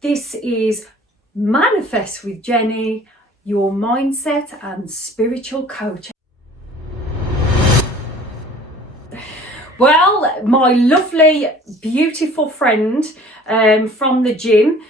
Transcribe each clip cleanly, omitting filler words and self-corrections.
This is Manifest with Jenny, your mindset and spiritual coach. Well, my lovely, beautiful friend from the gym,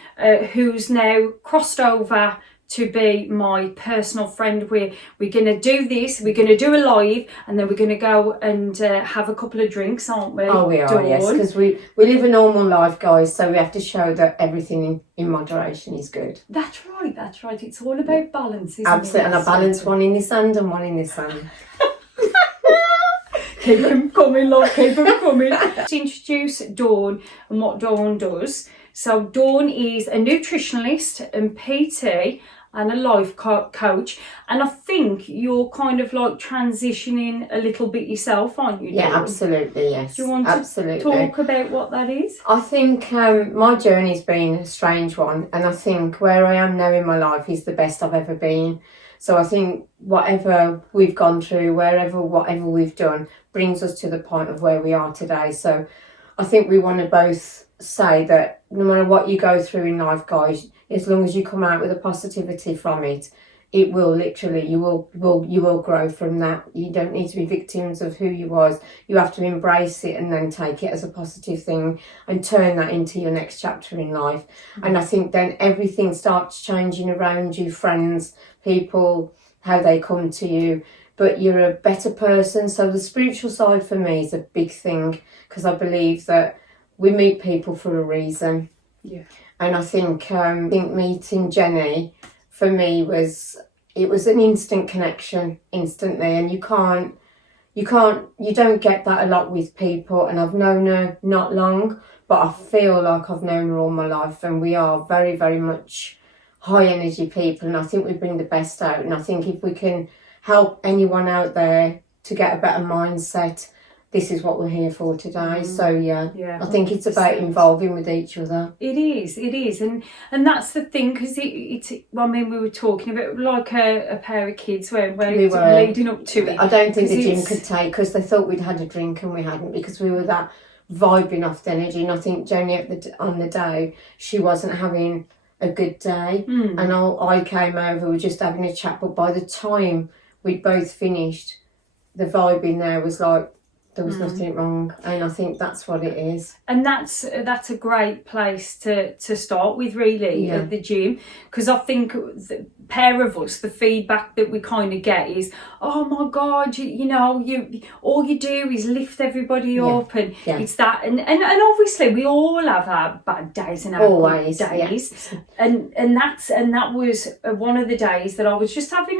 who's now crossed over to be my personal friend. We're going to do this, we're going to do a live, and then we're going to go and have a couple of drinks, aren't we? Oh, we are, Dawn? Yes, because we live a normal life, guys, so we have to show that everything in moderation is good. That's right. It's all about balance, isn't Absolutely, it? and I balance one in this hand and one in this hand. Keep them coming, love, keep them coming. Let's introduce Dawn and what Dawn does. So Dawn is a nutritionalist and PT and a life coach, and I think you're kind of like transitioning a little bit yourself, aren't you, Dawn? Yeah, absolutely, yes. Do you want to talk about what that is? I think my journey's been a strange one, and I think where I am now in my life is the best I've ever been. So I think whatever we've gone through, whatever we've done, brings us to the point of where we are today. So I think we want to both say that no matter what you go through in life, guys, as long as you come out with a positivity from it, it will literally, you will grow from that. You don't need to be victims of who you was. You have to embrace it and then take it as a positive thing and turn that into your next chapter in life. And I think then everything starts changing around you, friends, people, how they come to you, but you're a better person. So the spiritual side for me is a big thing, because I believe that we meet people for a reason. Yeah. And I think meeting Jenny for me was an instant connection, instantly, and you don't get that a lot with people. And I've known her not long, but I feel like I've known her all my life, and we are very, very much high energy people, and I think we bring the best out. And I think if we can help anyone out there to get a better mindset, this is what we're here for today. So yeah, I think it's about involving with each other. It is, and that's the thing, because it's. I mean, we were talking about like a pair of kids where we were leading up to it. I don't think the gym could take, because they thought we'd had a drink and we hadn't, because we were that vibing off the energy. And I think Jenny on the day, she wasn't having a good day, and I came over, we were just having a chat, but by the time we'd both finished, the vibe in there was like there was nothing wrong, and I think that's what it is. And that's a great place to start with, really, at the gym, because I think the pair of us, the feedback that we kind of get is, oh my God, you know, all you do is lift everybody up, and it's that, and obviously we all have our bad days and our good days, and that was one of the days that I was just having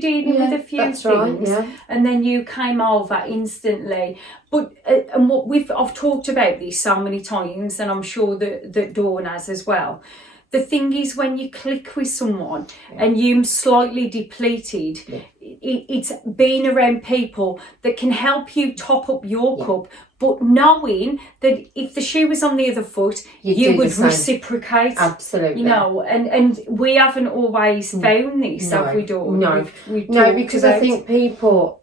dealing with a few things, and then you came over instantly. But and I've talked about this so many times, and I'm sure that Dawn has as well. The thing is, when you click with someone and you're slightly depleted, it's being around people that can help you top up your cup, but knowing that if the shoe was on the other foot, you would reciprocate. Absolutely. You know, and we haven't always found this, have we, Dawn? No, because I think people,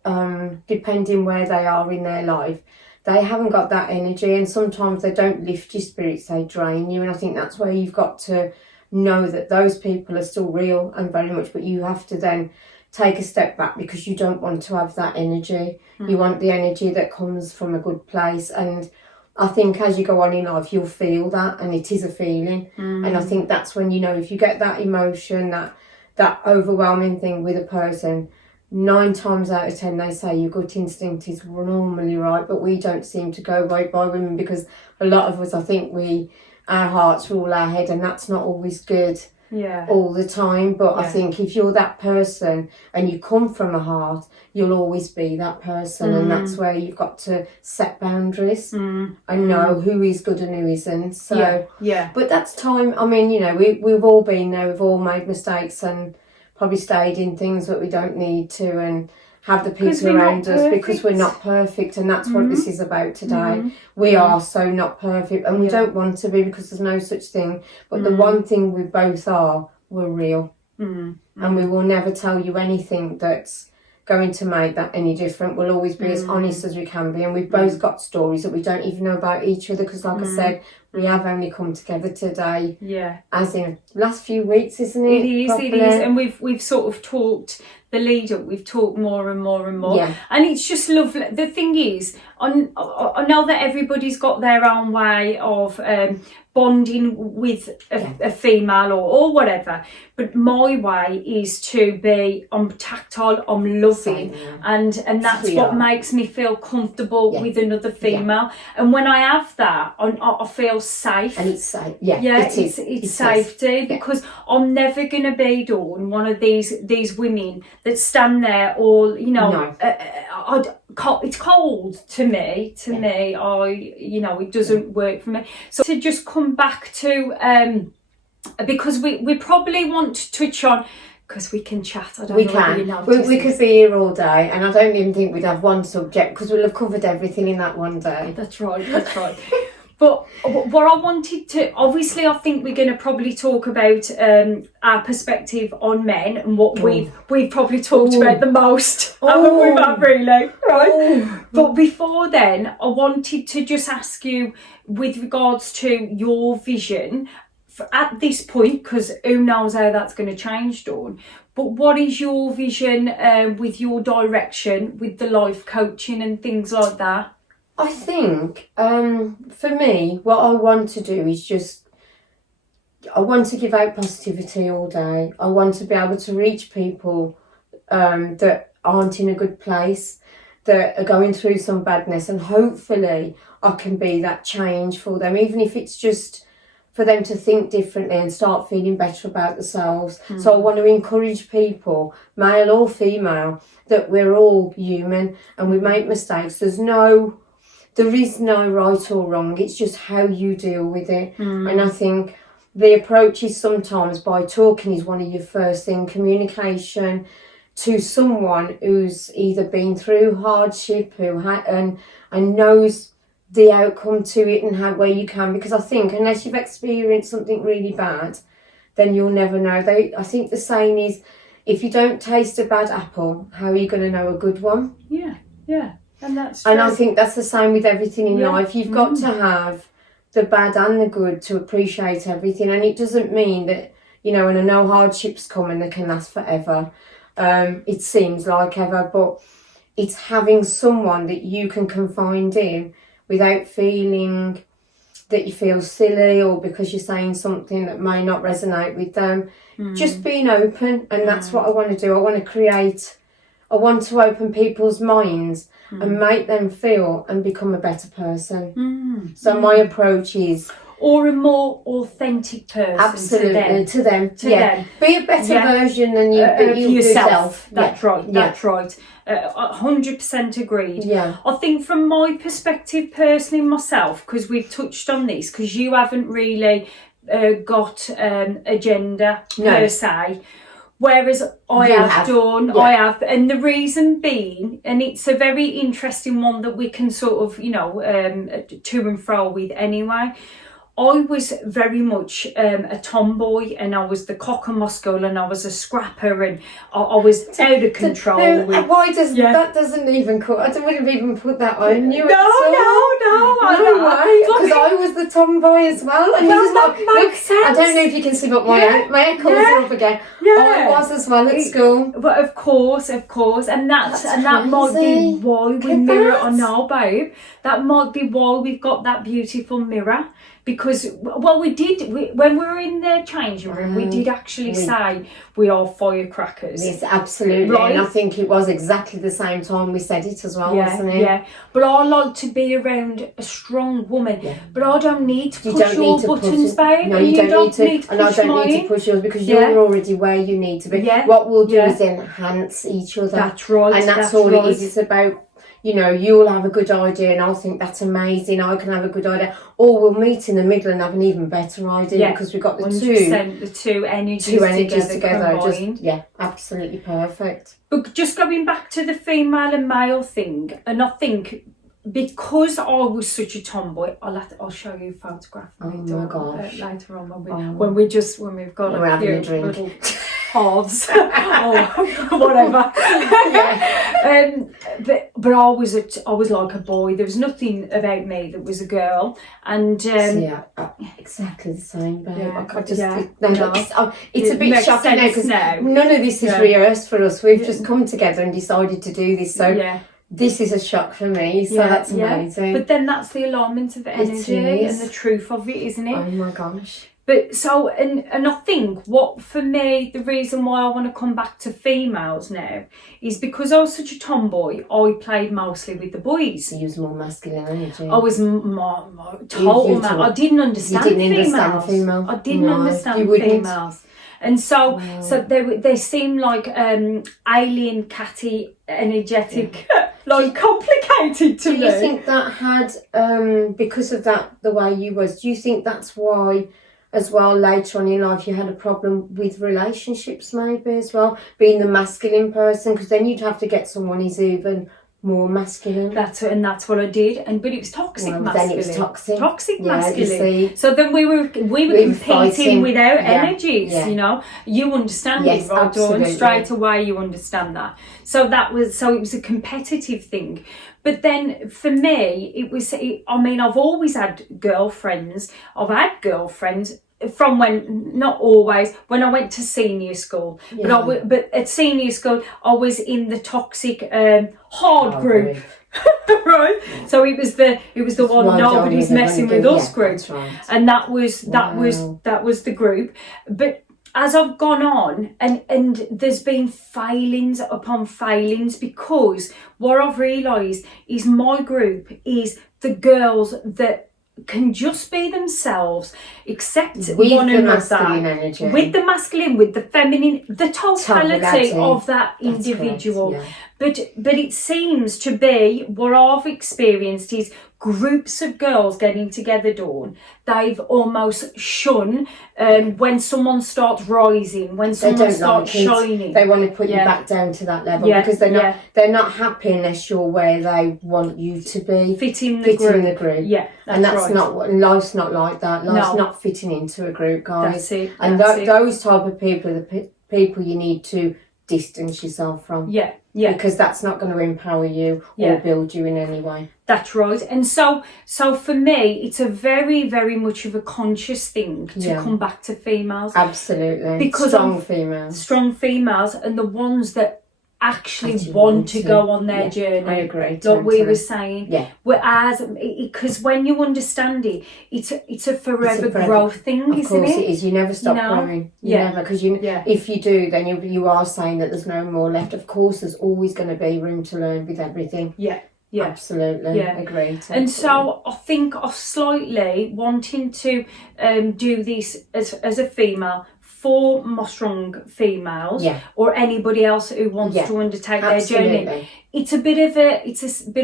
depending where they are in their life, they haven't got that energy, and sometimes they don't lift your spirits, they drain you. And I think that's where you've got to know that those people are still real and very much, but you have to then take a step back, because you don't want to have that energy. You want the energy that comes from a good place. And I think as you go on in life, you'll feel that, and it is a feeling. And I think that's when, you know, if you get that emotion, that overwhelming thing with a person, 9 times out of 10 they say your gut instinct is normally right, but we don't seem to go right by women, because a lot of us, I think our hearts rule our head, and that's not always good all the time. But I think if you're that person and you come from a heart, you'll always be that person, and that's where you've got to set boundaries and know who is good and who isn't. So but that's time. I mean, you know, we've all been there, we've all made mistakes and probably stayed in things that we don't need to, and have the people around us, because we're not perfect, and that's what this is about today. We are so not perfect, and we don't want to be, because there's no such thing. But the one thing we both are, we're real, and we will never tell you anything that's going to make that any different. We'll always be as honest as we can be, and we've both got stories that we don't even know about each other, because like I said, we have only come together today. Yeah. As in last few weeks, isn't it? It is. And we've sort of talked the lead up, we've talked more and more and more. Yeah. And it's just lovely. The thing is, I know that everybody's got their own way of bonding with a female or whatever, but my way is to be, I'm tactile, I'm loving, and that's what makes me feel comfortable with another female. And when I have that, I feel safe. And it's safe. It's safety, because I'm never going to be, Dawn, one of these women that stand there all, you know, it's cold to me. It doesn't work for me. So to just come back to, because we probably want to touch on, because we can chat. I don't know. We could be here all day, and I don't even think we'd have one subject, because we'll have covered everything in that one day. That's right. But what I wanted to, obviously, I think we're going to probably talk about our perspective on men and what we've probably talked about the most, haven't we, Matt, really? Right. But before then, I wanted to just ask you, with regards to your vision at this point, because who knows how that's going to change, Dawn. But what is your vision with your direction, with the life coaching and things like that? I think, for me, what I want to do is I want to give out positivity all day. I want to be able to reach people that aren't in a good place, that are going through some badness, and hopefully I can be that change for them, even if it's just for them to think differently and start feeling better about themselves. So I want to encourage people, male or female, that we're all human and we make mistakes. There is no right or wrong. It's just how you deal with it. And I think the approach is sometimes by talking is one of your first thing. Communication to someone who's either been through hardship, and knows the outcome to it and where you can. Because I think unless you've experienced something really bad, then you'll never know. I think the saying is, if you don't taste a bad apple, how are you going to know a good one? Yeah. And that's true. And I think that's the same with everything in life. You've got to have the bad and the good to appreciate everything. And it doesn't mean that, and I know hardships come and they can last forever. It seems like ever, but it's having someone that you can confide in without feeling that you feel silly or because you're saying something that may not resonate with them. Just being open, and that's what I want to do. I want to open people's minds and make them feel and become a better person. So my approach is... Or a more authentic person. Absolutely, to them. Be a better version than yourself. That's right, that's right. 100% agreed. Yeah. I think from my perspective personally myself, because we've touched on this, because you haven't really got a gender per se, whereas I have, and the reason being, and it's a very interesting one that we can sort of, to and fro with anyway. I was very much a tomboy, and I was the cock of my skull, and I was a scrapper, and I was out of control. Why does that doesn't even cut? I wouldn't even put that on you. No way, because I was the tomboy as well. And that makes sense. I don't know if you can see, but my ankles are up again. I was as well at school. But of course, and that might be why we mirror. I know, babe. That might be why we've got that beautiful mirror. Because, when we were in the changing room, we did actually say we are firecrackers. Yes, absolutely. Right? And I think it was exactly the same time we said it as well, wasn't it? Yeah. But I like to be around a strong woman. Yeah. But I don't need to push your buttons, babe. No, you don't need to. And I don't need to push yours, because you're already where you need to be. Yeah. What we'll do is enhance each other. That's right. And that's all it is. It's about... you'll have a good idea and I'll think that's amazing. I can have a good idea. Or we'll meet in the middle and have an even better idea because we've got the two energies together. Just, absolutely perfect. But just going back to the female and male thing, and I think because I was such a tomboy, I'll show you a photograph of me my gosh. Later on when we've got having a drink. halves or whatever. But I was like a boy. There was nothing about me that was a girl, and exactly the same, babe. Yeah, it's a bit shocking now because none of this is rehearsed for us. We've just come together and decided to do this. So this is a shock for me. So that's amazing. But then that's the alignment of energy and the truth of it, isn't it? Oh my gosh. But so, and I think what, for me, the reason why I want to come back to females now is because I was such a tomboy, I played mostly with the boys. You was more masculine energy. I was more total man. I didn't understand females. I didn't understand females. And so they seem like alien, catty, energetic, like complicated to me. Do you think that had, because of that, the way you was, do you think that's why, as well, later on in life you had a problem with relationships maybe as well, being the masculine person, because then you'd have to get someone who's even more masculine. That's what I did, but it was toxic masculine. Then it was toxic masculine. So then we were competing with our energies. You know, you understand it, right? Dawn? Straight away, you understand that. So it was a competitive thing. But then for me, I've always had girlfriends. I've had girlfriends from not always, when I went to senior school. But at senior school, I was in the toxic hard group. Right, so it was the one nobody's messing with us group, right. And that was the group. But as I've gone on, and there's been failings upon failings, because what I've realised is my group is the girls that can just be themselves, accept one another, with the masculine, with the feminine, the totality of that individual. But it seems to be, what I've experienced is groups of girls getting together, Dawn. They've almost shun when someone starts rising, when someone starts shining. They want to put you back down to that level, because they're not happy unless you're where they want you to be. Fitting the group. Yeah, and that's not, life's not like that. Life's not fitting into a group, guys. That's it. And those type of people are the people you need to distance yourself from. Yeah. Because that's not going to empower you or build you in any way. That's right. And so for me, it's a very, very much of a conscious thing to come back to females. Absolutely. Because strong females, and the ones that actually want to go on their journey. I agree. Like we were saying. Yeah. Whereas, because when you understand it, it's a forever growth thing, isn't it? Of course it is. You never stop growing. You never, because if you do, then you are saying that there's no more left. Of course, there's always going to be room to learn with everything. Yeah. Absolutely. Agree. Totally. And so I think of slightly wanting to do this as a female for my strong females, or anybody else who wants to undertake their journey. It's a bit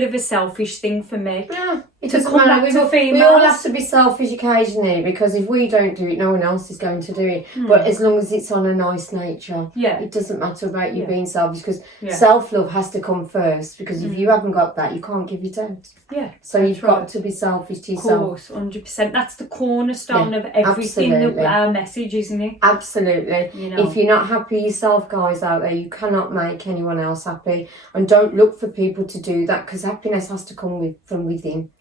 of a selfish thing for me. Yeah, it doesn't matter. We all have to be selfish occasionally, because if we don't do it, no one else is going to do it. But as long as it's on a nice nature, it doesn't matter about you being selfish, because self-love has to come first, because if you haven't got that, you can't give it out. Yeah. So you've got to be selfish to yourself. Of course, 100%. That's the cornerstone of everything that our message, isn't it? Absolutely. If you're not happy yourself, guys out there, you cannot make anyone else happy. And don't look for people to do that, because happiness has to come from within.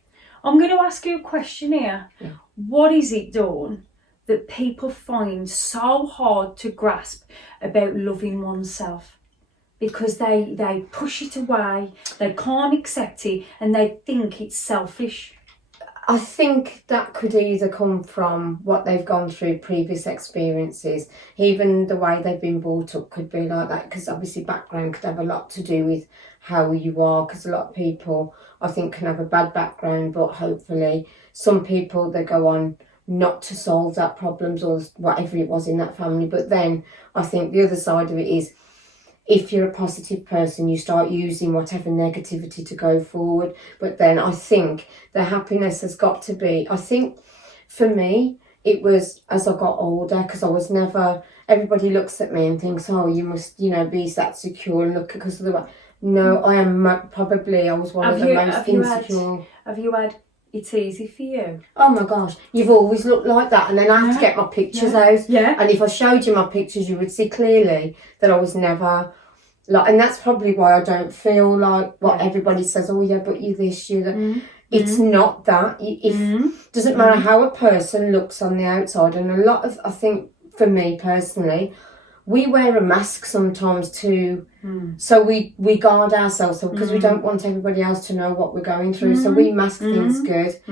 I'm going to ask you a question here. Yeah. What is it, Dawn, that people find so hard to grasp about loving oneself? Because they push it away, they can't accept it, and they think it's selfish. I think that could either come from what they've gone through, previous experiences. Even the way they've been brought up could be like that, because obviously background could have a lot to do with how you are, because a lot of people, I think, can have a bad background, but hopefully some people, they go on not to solve that problems or whatever it was in that family. But then I think the other side of it is, if you're a positive person, you start using whatever negativity to go forward. But then I think the happiness has got to be, I think for me, it was as I got older, because I was never, everybody looks at me and thinks, oh, you must, be that secure and look, because of the way. No, I am probably, I was one of the most insecure. Have you had it's easy for you. Oh my gosh, you've always looked like that. And then I have to get my pictures out. Yeah. And if I showed you my pictures, you would see clearly that I was never like, and that's probably why I don't feel like what everybody says, oh yeah, but you this, you that. It's not that. Doesn't matter how a person looks on the outside. And a lot of, I think, for me personally, we wear a mask sometimes too, so we guard ourselves because we don't want everybody else to know what we're going through, so we mask things good.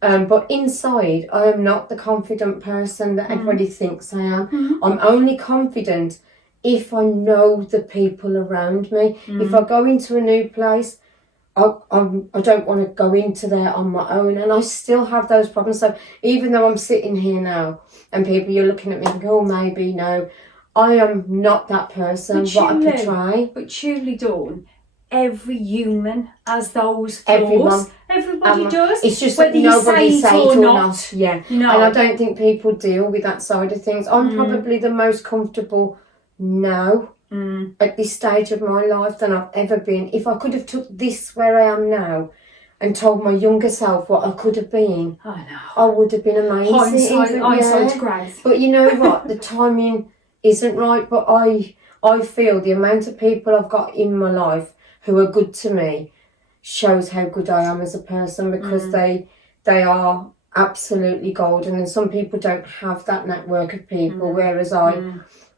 But inside, I am not the confident person that everybody thinks I am. I'm only confident if I know the people around me. If I go into a new place, I don't want to go into there on my own, and I still have those problems. So even though I'm sitting here now and people, you're looking at me and go, oh, maybe, no, I am not that person, what I portray. But truly, Dawn, every human has those flaws. Everybody does. It's just whether that nobody say it or not. Yeah. No. And I don't think people deal with that side of things. I'm probably the most comfortable now at this stage of my life than I've ever been. If I could have took this where I am now and told my younger self what I could have been, I would have been amazing. Hindsight's great. But you know what? The timing isn't right. But I feel the amount of people I've got in my life who are good to me shows how good I am as a person, because they are absolutely golden. And some people don't have that network of people, whereas I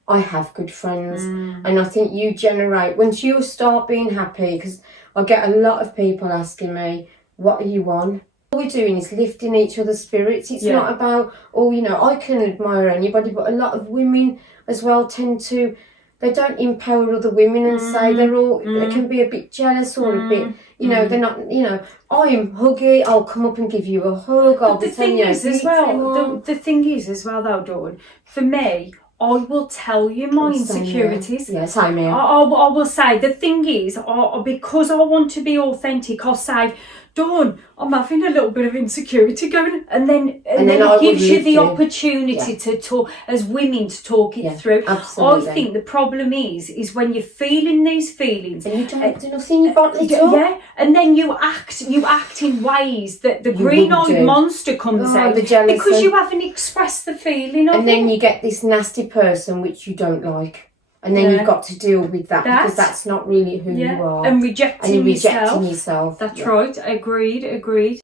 have good friends. And I think you generate, once you start being happy, because I get a lot of people asking me, what are you on? All we're doing is lifting each other's spirits. It's not about, oh, you know, I can admire anybody, but a lot of women as well tend to, they don't empower other women and say they're all, they can be a bit jealous or a bit, you know, they're not, you know, I'm huggy, I'll come up and give you a hug. But the thing is as well, the thing is as well though, Dawn, for me, I will tell you my insecurities. Yes, I mean. I will say, the thing is, because I want to be authentic, I'll say, Dawn, I'm having a little bit of insecurity going, and then it gives you the opportunity to talk, as women, to talk it through. Absolutely. I think the problem is when you're feeling these feelings, and you don't do nothing, you bottle it up. Yeah, and then you act in ways that the green-eyed monster comes out, the jealousy, because you haven't expressed the feeling of it. And then you get this nasty person which you don't like. And then you've got to deal with that because that's not really who you are. And rejecting yourself. That's right. Agreed.